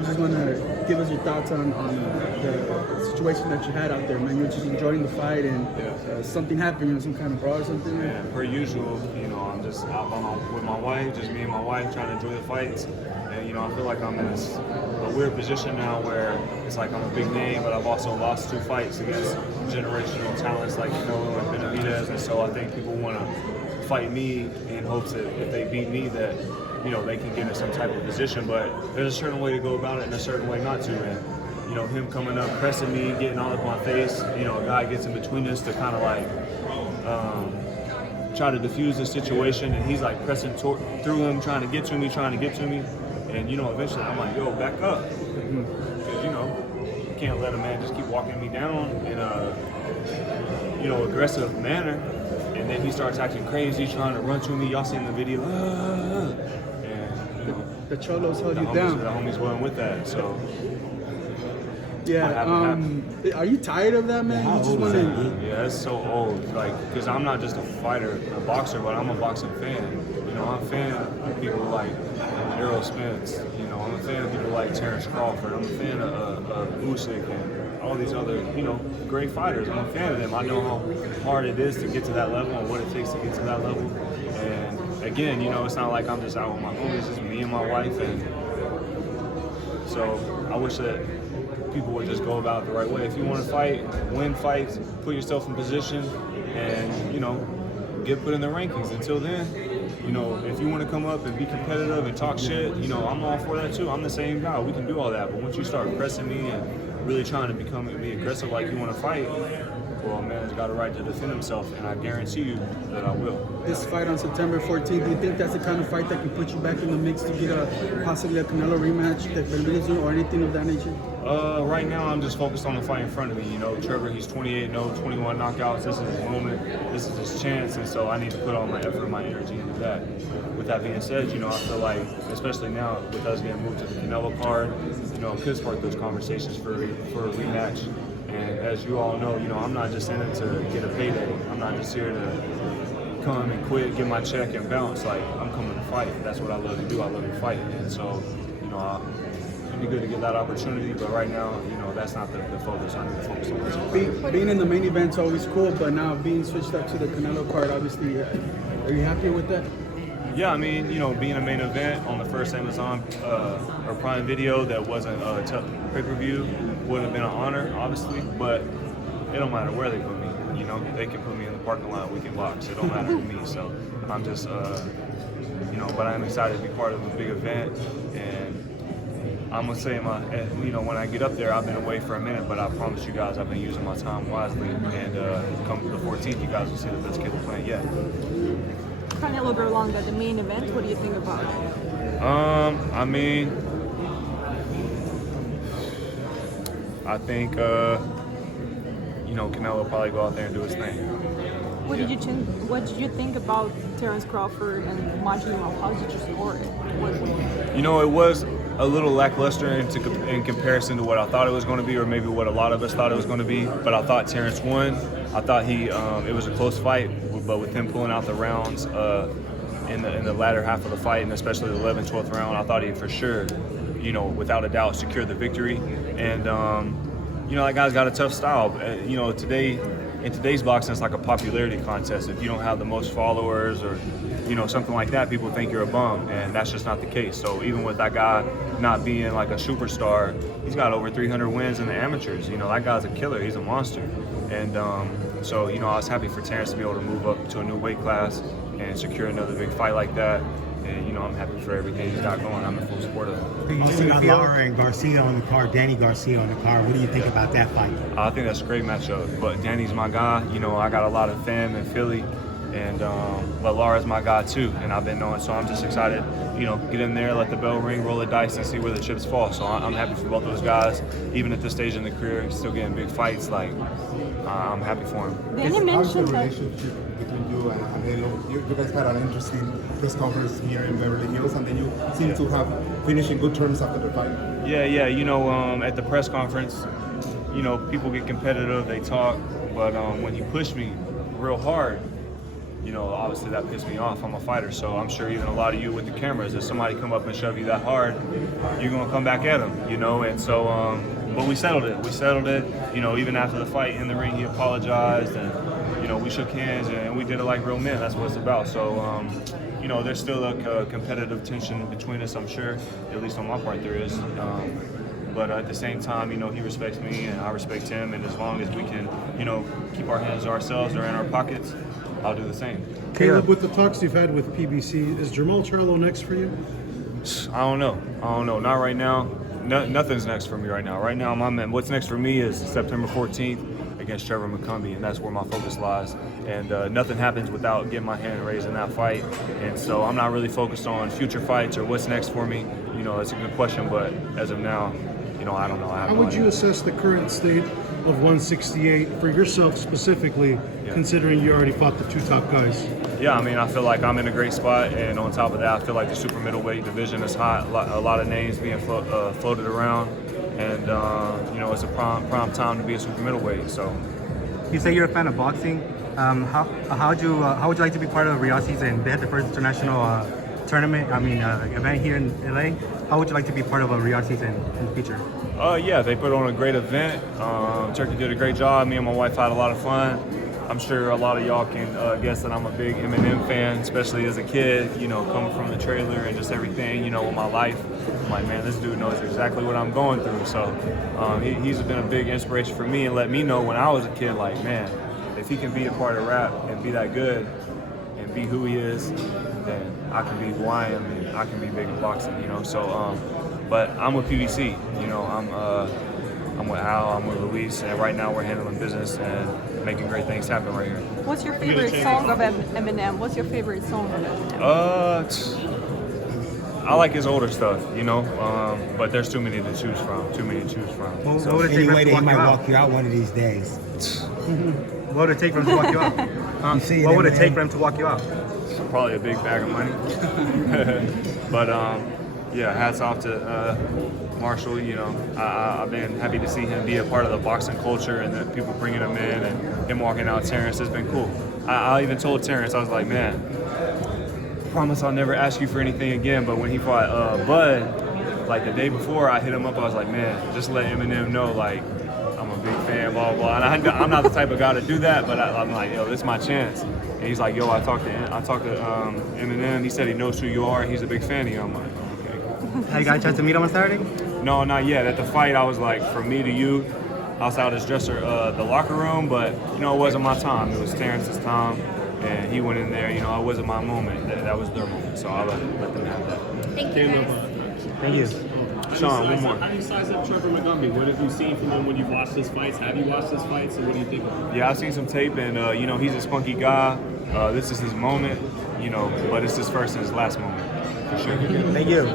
I just want to give us your thoughts on the situation that you had out there, man. You were just enjoying the fight, and something happened, some kind of brawl or something. Yeah, per usual, I'm just out with my wife, just me and my wife, trying to enjoy the fights. And I feel like I'm in a weird position now where it's like I'm a big name, but I've also lost 2 fights against generational talents like Canelo and Benavidez, and so I think people want to fight me in hopes that if they beat me, that they can get in some type of position. But there's a certain way to go about it and a certain way not to. And him coming up, pressing me, getting all up my face, a guy gets in between us to kind of like try to diffuse the situation, and he's like pressing through him, trying to get to me. And eventually I'm like, yo, back up. Because you can't let a man just keep walking me down in a aggressive manner. And then he starts acting crazy, trying to run to me. Y'all seen the video. The Cholos held you down. The homies wasn't with that, so. Yeah. Are you tired of that, man? You just want to. Yeah, it's so old. Because I'm not just a fighter, a boxer, but I'm a boxing fan. I'm a fan of people like Errol Spence. I'm a fan of people like Terrence Crawford. I'm a fan of Usyk and all these other, great fighters. I'm a fan of them. I know how hard it is to get to that level and what it takes to get to that level. And again, it's not like I'm just out with my homies. It's me and my wife. And so I wish that people would just go about it the right way. If you want to fight, win fights, put yourself in position, and get put in the rankings. Until then, if you want to come up and be competitive and talk shit, I'm all for that too. I'm the same guy. We can do all that. But once you start pressing me and really trying to be aggressive like you want to fight, well, a man's got a right to defend himself, and I guarantee you that I will. This fight on September 14th, do you think that's the kind of fight that can put you back in the mix to get possibly a Canelo rematch that Benavidez or anything of that nature? Right now, I'm just focused on the fight in front of me. Trevor, he's 28-0, 21 knockouts. This is his moment. This is his chance, and so I need to put all my effort and my energy into that. With that being said, I feel like, especially now with us getting moved to the Canelo card, it could spark those conversations for a rematch. And as you all know, I'm not just in it to get a payday. I'm not just here to come and quit, get my check, and bounce. Like, I'm coming to fight. That's what I love to do. I love to fight. And so, it'd be good to get that opportunity. But right now, that's not the focus. I need to focus on this. Being in the main event's always cool, but now being switched up to the Canelo card, obviously, are you happy with that? Yeah, being a main event on the first Amazon or Prime Video that wasn't a pay-per-view would have been an honor, obviously, but it don't matter where they put me. They can put me in the parking lot, we can box. It don't matter to me. So I'm just, but I'm excited to be part of a big event. And I'm gonna say when I get up there, I've been away for a minute, but I promise you guys, I've been using my time wisely. And come the 14th, you guys will see the best kid playing yet. Canelo Berlanga, the main event, what do you think about it? I think Canelo probably go out there and do his thing. What did you think about Terrence Crawford and Majima? How did you score it? It was a little lackluster in comparison to what I thought it was going to be, or maybe what a lot of us thought it was going to be. But I thought Terrence won. I thought it was a close fight, but with him pulling out the rounds in the latter half of the fight, and especially the 11th, 12th round, I thought he for sure, without a doubt, secured the victory. And that guy's got a tough style. In today's boxing, it's like a popularity contest. If you don't have the most followers or something like that, people think you're a bum, and that's just not the case. So even with that guy not being like a superstar, he's got over 300 wins in the amateurs. That guy's a killer. He's a monster. And so I was happy for Terrence to be able to move up to a new weight class and secure another big fight like that. And I'm happy for everything he's got going. I'm in full support of it. Also got Lara and Garcia on the card, Danny Garcia on the card. What do you think about that fight? I think that's a great matchup. But Danny's my guy. I got a lot of fam in Philly. And but Lara's my guy too, and I've been knowing, so I'm just excited, get in there, let the bell ring, roll the dice, and see where the chips fall. So I'm happy for both those guys, even at this stage in the career, still getting big fights. Like, I'm happy for them. Danny mentioned that. Between you and Canelo, you guys had an interesting press conference here in Beverly Hills, and then you seem to have finished in good terms after the fight. Yeah. At the press conference, people get competitive, they talk, but when he pushed me real hard, obviously that pissed me off. I'm a fighter, so I'm sure even a lot of you with the cameras, if somebody come up and shove you that hard, you're gonna come back at them, and so, but we settled it. Even after the fight in the ring, he apologized, and, we shook hands, and we did it like real men. That's what it's about. So, there's still a competitive tension between us, I'm sure, at least on my part there is. But at the same time, he respects me and I respect him, and as long as we can, keep our hands to ourselves or in our pockets, I'll do the same. Caleb, with the talks you've had with PBC, is Jermall Charlo next for you? I don't know. Not right now. Nothing's next for me right now. Right now, what's next for me is September 14th against Trevor McCumbee, and that's where my focus lies. And nothing happens without getting my hand raised in that fight. And so I'm not really focused on future fights or what's next for me. That's a good question, but as of now, I don't know. How would you assess the current state of 168 for yourself specifically, considering you already fought the two top guys? Yeah, I feel like I'm in a great spot, and on top of that, I feel like the super middleweight division is hot. A lot of names being floated around, and it's a prime time to be a super middleweight. So, you say you're a fan of boxing. How would you like to be part of the Real season? They had the first international tournament. Event here in LA. How would you like to be part of a Real season in the future? Yeah, they put on a great event. Turkey did a great job. Me and my wife had a lot of fun. I'm sure a lot of y'all can guess that I'm a big Eminem fan, especially as a kid, coming from the trailer and just everything, with my life. I'm like, man, this dude knows exactly what I'm going through. So he's been a big inspiration for me and let me know when I was a kid, like, man, if he can be a part of rap and be that good and be who he is, then I can be who I am and I can be big in boxing, So, but I'm with PBC, I'm with Al, I'm with Luis, and right now we're handling business and making great things happen right here. What's your favorite song of Eminem? What's your favorite song of Eminem? I like his older stuff, but there's too many to choose from. What So, would it take for Anyway, him to they walk might you out? walk you out one of these days. What would it take for him to walk you out? You see What would it Eminem? take for him to walk you out? probably a big bag of money. But yeah, hats off to Marshall. I've been happy to see him be a part of the boxing culture and the people bringing him in and him walking out Terrence has been cool. I even told Terrence, I was like, man, promise I'll never ask you for anything again. But when he fought Bud, like the day before, I hit him up. I was like, man, just let Eminem know, like, I'm a big fan, blah, blah. And I'm not the type of guy to do that, but I'm like, yo, this is my chance. And he's like, yo, I talked to Eminem. He said he knows who you are. He's a big fan of you. I'm like, okay, cool. Have you got a chance to meet him on Saturday? No, not yet. At the fight, I was like, from me to you, outside his dresser, the locker room, but, it wasn't my time. It was Terrence's time, and he went in there. It wasn't my moment. That was their moment, so I'll let them have that. Thank you, guys. Thank you. Sean, one more. How do you size up Trevor McCumbee? What have you seen from him when you've watched his fights? Have you watched his fights, and what do you think of him? Yeah, I've seen some tape, and, he's a spunky guy. This is his moment, but it's his first and his last moment, for sure. Thank you.